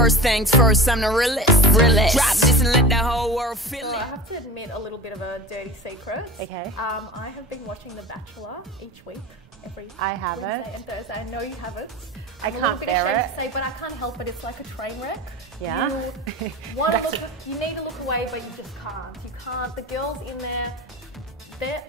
First things first, I'm the realest. Drop this and let the whole world feel it. I have to admit a little bit of a dirty secret. Okay. I have been watching The Bachelor each week, every I haven't. Wednesday and Thursday. I know you haven't. I can't bear it. To say, but I can't help it. It's like a train wreck. Yeah. You need to look away, but you just can't. You can't. The girls in there.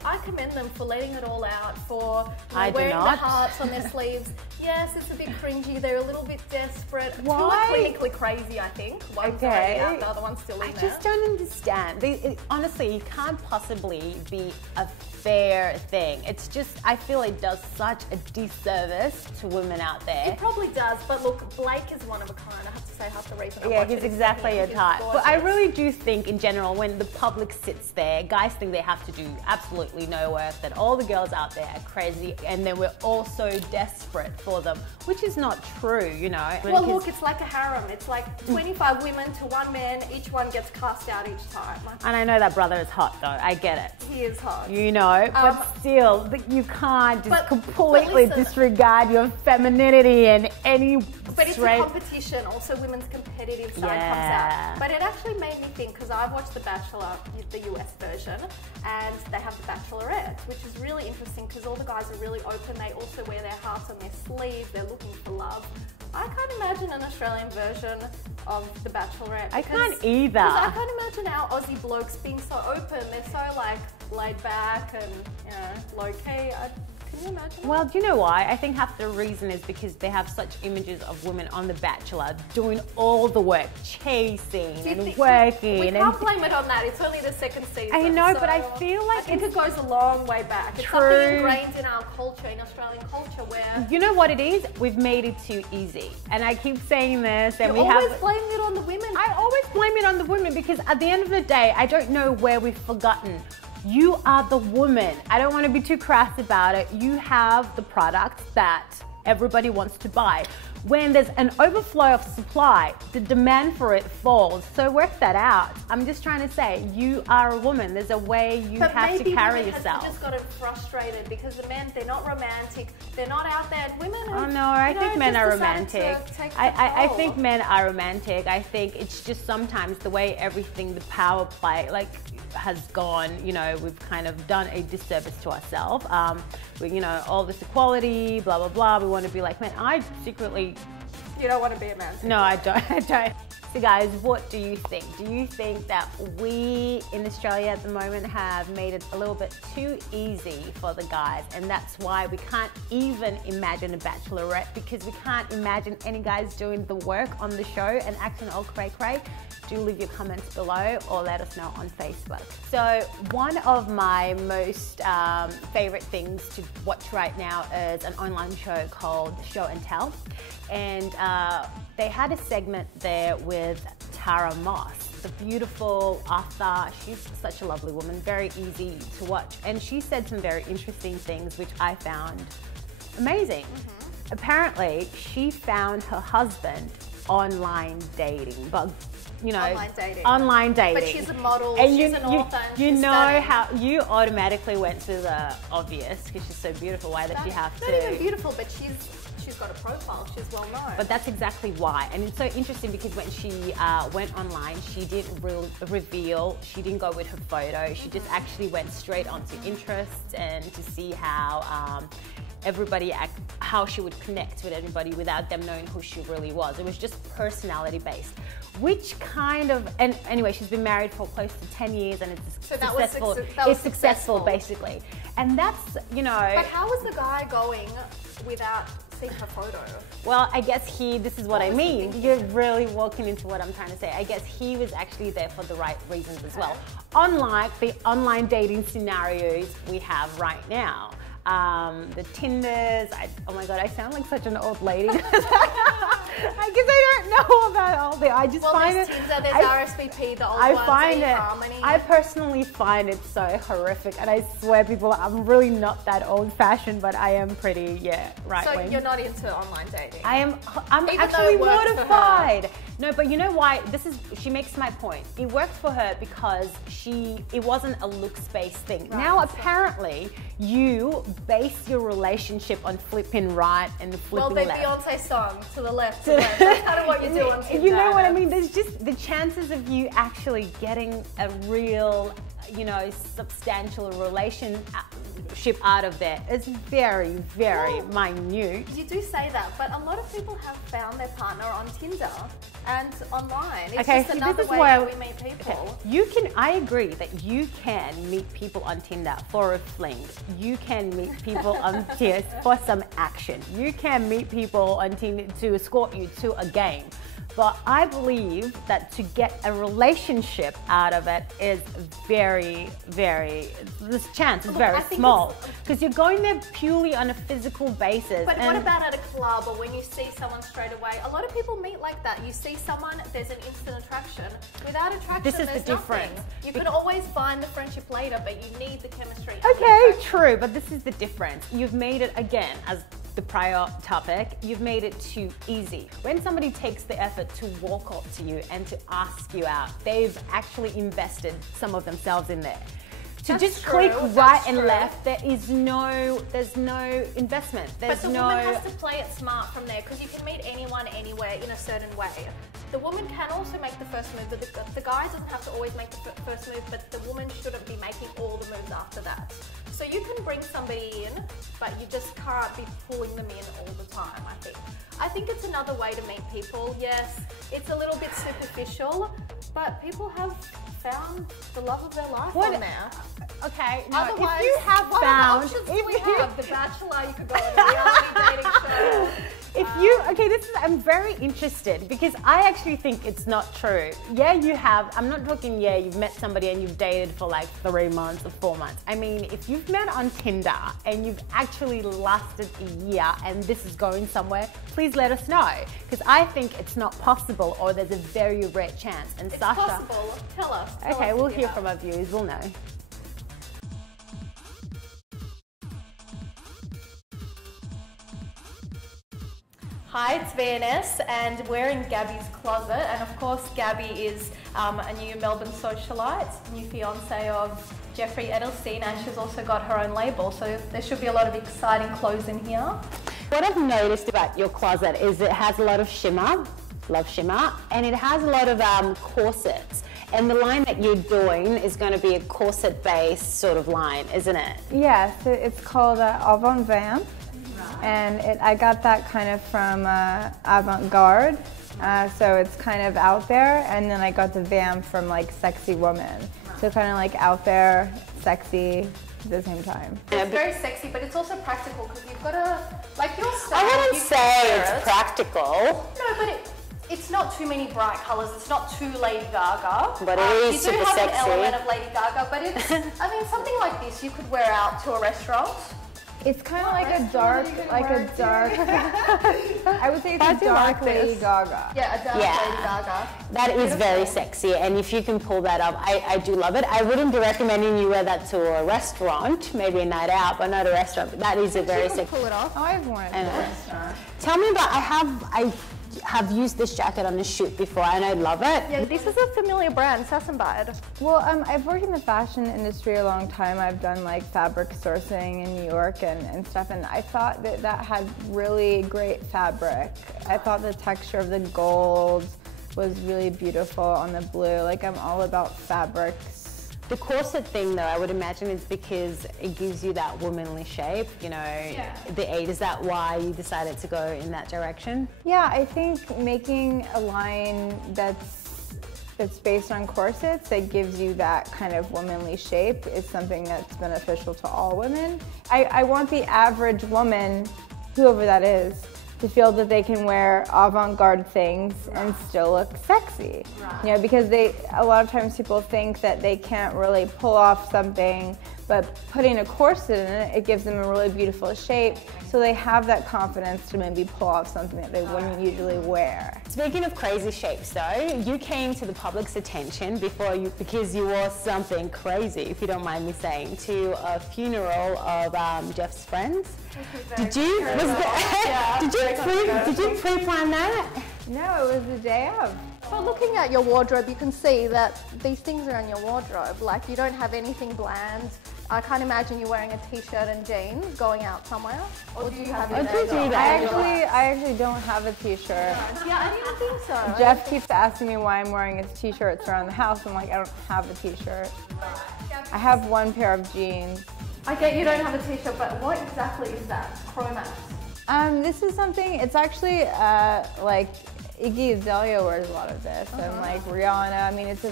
I commend them for letting it all out, for wearing the hearts on their sleeves. Yes, it's a bit cringy. They're a little bit desperate. Why? Two are clinically crazy, I think. One's already out, the other one's still in there. I just don't understand. Honestly, you can't possibly be a fair thing. It's just, I feel it does such a disservice to women out there. It probably does, but look, Blake is one of a kind. I have to say, half the reason I watch he's exactly your type. But I really do think, in general, when the public sits there, guys think they have to do absolutely no work, that all the girls out there are crazy, and then we're all so desperate for them, which is not true, you know. Well, look, it's like a harem. It's like 25 women to one man. Each one gets cast out each time. And I know that brother is hot, though. I get it. He is hot. You know, but still, you can't just completely disregard your femininity and any. But it's a competition. Also, women's competitive side comes out. But it actually made me think, because I've watched The Bachelor, the US version, and they have The Bachelorette, which is really interesting because all the guys are really open. They also wear their hearts on their sleeve. They're looking for love. I can't imagine an Australian version of The Bachelorette. I can't either. Because I can't imagine our Aussie blokes being so open. They're so like laid back and low key. Can you imagine? Well, do you know why? I think half the reason is because they have such images of women on The Bachelor doing all the work, chasing and working. We can't blame it on that. It's only the second season. I know, but I feel like it goes a long way back. It's something ingrained in our culture, in Australian culture, where... You know what it is? We've made it too easy. And I keep saying this, and you always blame it on the women. I always blame it on the women because at the end of the day, I don't know where we've forgotten. You are the woman. I don't want to be too crass about it. You have the product that everybody wants to buy. When there's an overflow of supply, the demand for it falls. So work that out. I'm just trying to say, you are a woman. There's a way you have to carry yourself. But just gotten frustrated because the men, they're not romantic. They're not out there. Women are, oh no, I think men are romantic. I think men are romantic. I think it's just sometimes the way everything, the power play, has gone, you know, we've kind of done a disservice to ourselves. You know, all this equality, blah, blah, blah. We want to be like, man, I secretly... You don't want to be a man. No, I don't. So guys, what do you think? Do you think that we in Australia at the moment have made it a little bit too easy for the guys, and that's why we can't even imagine a Bachelorette, because we can't imagine any guys doing the work on the show and acting all cray-cray? Do leave your comments below or let us know on Facebook. So one of my most favorite things to watch right now is an online show called Show and Tell. And they had a segment there with Tara Moss, the beautiful author. She's such a lovely woman, very easy to watch. And she said some very interesting things, which I found amazing. Apparently, she found her husband online dating, but you know, online dating. But she's a model, and she's an author. You know how you automatically went to the obvious because she's so beautiful. Why does she have to? Not even beautiful, but she's got a profile. She's well known. But that's exactly why, and it's so interesting because when she went online, she didn't reveal. She didn't go with her photo. She just actually went straight onto interests and to see how. How she would connect with everybody without them knowing who she really was. It was just personality based, which kind of, and anyway, she's been married for close to 10 years and it's successful. It's successful basically. And that's, you know. But how was the guy going without seeing her photo? Well, I guess this is what I mean. You're really walking into what I'm trying to say. I guess he was actually there for the right reasons as well. Unlike the online dating scenarios we have right now. The Tinders, oh my God, I sound like such an old lady. I guess I don't know about all the, I just find it. Tinder, there's RSVP, the old ones, Harmony. I personally find it so horrific, and I swear people, I'm really not that old fashioned, but I am pretty, right wing. So you're not into online dating? I'm actually mortified. No, but you know why? She makes my point. It worked for her because it wasn't a looks-based thing. Right. Now apparently you base your relationship on flipping right and flipping left. Well, the Beyonce song, to the left, That's kind of what you do on Tinder. You know what I mean? There's just the chances of you actually getting a real, you know, substantial relationship out of there is very, very minute. You do say that, but a lot of people have found their partner on Tinder and online. It's just another way that we meet people. I agree that you can meet people on Tinder for a fling. You can meet people on Tinder for some action. You can meet people on Tinder to escort you to a game. But I believe that to get a relationship out of it is very, this chance is very small. Because you're going there purely on a physical basis. But what about at a club or when you see someone straight away? A lot of people meet like that. You see someone, there's an instant attraction. Without attraction, this is there's the difference. Nothing. You could always find the friendship later, but you need the chemistry. Okay, true, but this is the difference. You've made it, again, as the prior topic, you've made it too easy. When somebody takes the effort to walk up to you and to ask you out, they've actually invested some of themselves in there. To just click right and left, there's no investment. But the woman has to play it smart from there, because you can meet anyone anywhere in a certain way. The woman can also make the first move, but the guy doesn't have to always make the first move, but the woman shouldn't be making all the moves after that. So you can bring somebody in, but you just can't be pulling them in all the time, I think. I think it's another way to meet people. Yes, it's a little bit superficial, but people have found the love of their life on there. Okay, no, otherwise, if you have what found... options do we have? The Bachelor, you could go on a reality dating show. I'm very interested, because I actually think it's not true. Yeah, you have, I'm not talking, you've met somebody and you've dated for like 3 months or 4 months. I mean, if you've met on Tinder and you've actually lasted a year and this is going somewhere, please let us know. Because I think it's not possible, or there's a very rare chance. And it's Sasha, possible. Tell us. Okay, we'll hear from our viewers, we'll know. Hi, it's VNS, and we're in Gabi's closet, and of course Gabi is a new Melbourne socialite, new fiance of Jeffrey Edelstein, and she's also got her own label, so there should be a lot of exciting clothes in here. What I've noticed about your closet is it has a lot of shimmer, love shimmer, and it has a lot of corsets. And the line that you're doing is going to be a corset-based sort of line, isn't it? Yes, it's called avant-garde. And I got that kind of from avant-garde, so it's kind of out there, and then I got the vamp from like sexy woman, so kind of like out there, sexy at the same time. It's very sexy, but it's also practical, because you've got to, like your style. I wouldn't say it's practical. No, but it's not too many bright colours, it's not too Lady Gaga. But it is super sexy. You do have an element of Lady Gaga, but it's, I mean, something like this you could wear out to a restaurant. It's kind of like a dark, I would say it's a dark Lady Gaga. Yeah, a dark Lady Gaga. That is very sexy, and if you can pull that up, I do love it. I wouldn't be recommending you wear that to a restaurant, maybe a night out, but not a restaurant. But that is a very sexy. Pull it off. Oh, I've worn it at a restaurant. Tell me about, I have used this jacket on a shoot before, and I love it. Yeah, this is a familiar brand, Sassenbad. Well, I've worked in the fashion industry a long time. I've done like fabric sourcing in New York and stuff, and I thought that had really great fabric. I thought the texture of the gold was really beautiful on the blue. Like, I'm all about fabrics. The corset thing, though, I would imagine is because it gives you that womanly shape, you know, is that why you decided to go in that direction? Yeah, I think making a line that's based on corsets that gives you that kind of womanly shape is something that's beneficial to all women. I want the average woman, whoever that is, to feel that they can wear avant-garde things and still look sexy. You know, because a lot of times people think that they can't really pull off something, but putting a corset in it, it gives them a really beautiful shape, so they have that confidence to maybe pull off something that they wouldn't usually wear. Speaking of crazy shapes, though, you came to the public's attention because you wore something crazy, if you don't mind me saying, to a funeral of Jeff's friends. Did you pre-plan that? No, it was the day of. So looking at your wardrobe, you can see that these things are in your wardrobe. Like, you don't have anything bland. I can't imagine you wearing a t-shirt and jeans going out somewhere. Or do you have your I actually don't have a t-shirt. Yeah, I didn't think so. Jeff keeps asking me why I'm wearing his t-shirts around the house. I'm like, I don't have a t-shirt. I have one pair of jeans. I get you don't have a t-shirt, but what exactly is that? Chromax? This is something, it's actually like Iggy Azalea wears a lot of this, and like Rihanna. I mean, it's a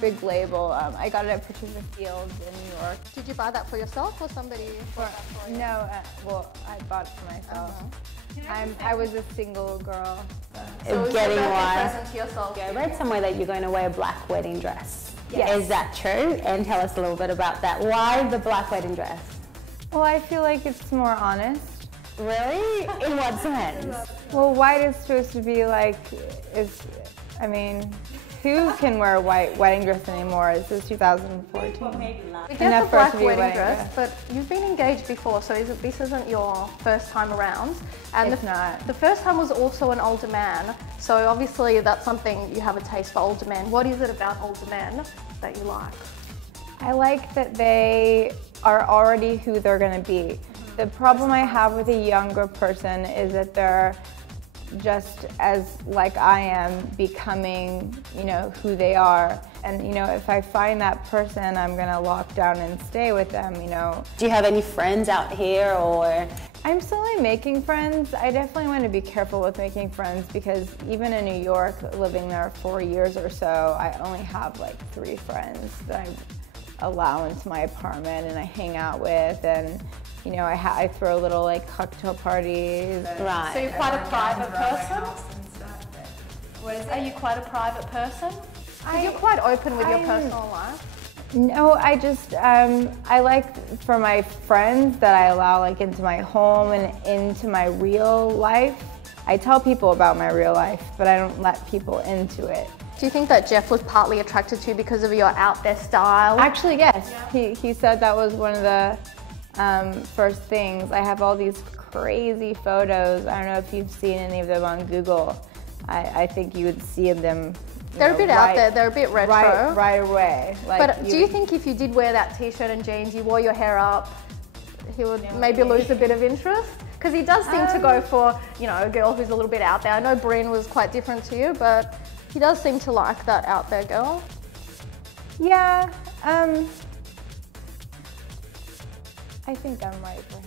big label. I got it at Patricia Fields in New York. Did you buy that for yourself or somebody bought that for you? No, well, I bought it for myself. I was a single girl. So Getting it's a one. present to yourself. I read somewhere that you're going to wear a black wedding dress. Yes. Is that true? And tell us a little bit about that. Why the black wedding dress? Well, I feel like it's more honest. Really? In what sense? Well, white is supposed to be like, I mean, who can wear a white wedding dress anymore? This is 2014. We get the black wedding dress, but you've been engaged before, so this isn't your first time around. And It's not. The first time was also an older man, so obviously that's something you have a taste for older men. What is it about older men that you like? I like that they are already who they're going to be. The problem I have with a younger person is that they're just as like I am becoming, you know, who they are. And, you know, if I find that person, I'm going to lock down and stay with them, you know. Do you have any friends out here or? I'm slowly making friends. I definitely want to be careful with making friends because even in New York, living there 4 years or so, I only have like 3 friends that I allow into my apartment and I hang out with, and you know, I throw little like cocktail parties. Right. So you're quite a private person? What is it? Are you quite a private person? You're quite open with your personal life. No, I just, I like for my friends that I allow like into my home and into my real life. I tell people about my real life, but I don't let people into it. Do you think that Jeff was partly attracted to you because of your out there style? Actually, yes. He said that was one of the first things. I have all these crazy photos. I don't know if you've seen any of them on Google. I think you would see them. They're a bit out there. They're a bit retro. Right away. Like, but do you think if you did wear that t-shirt and jeans, you wore your hair up, he would maybe lose a bit of interest? Because he does seem to go for, you know, a girl who's a little bit out there. I know Bryn was quite different to you, but he does seem to like that out there girl. Yeah. I think I'm right for him.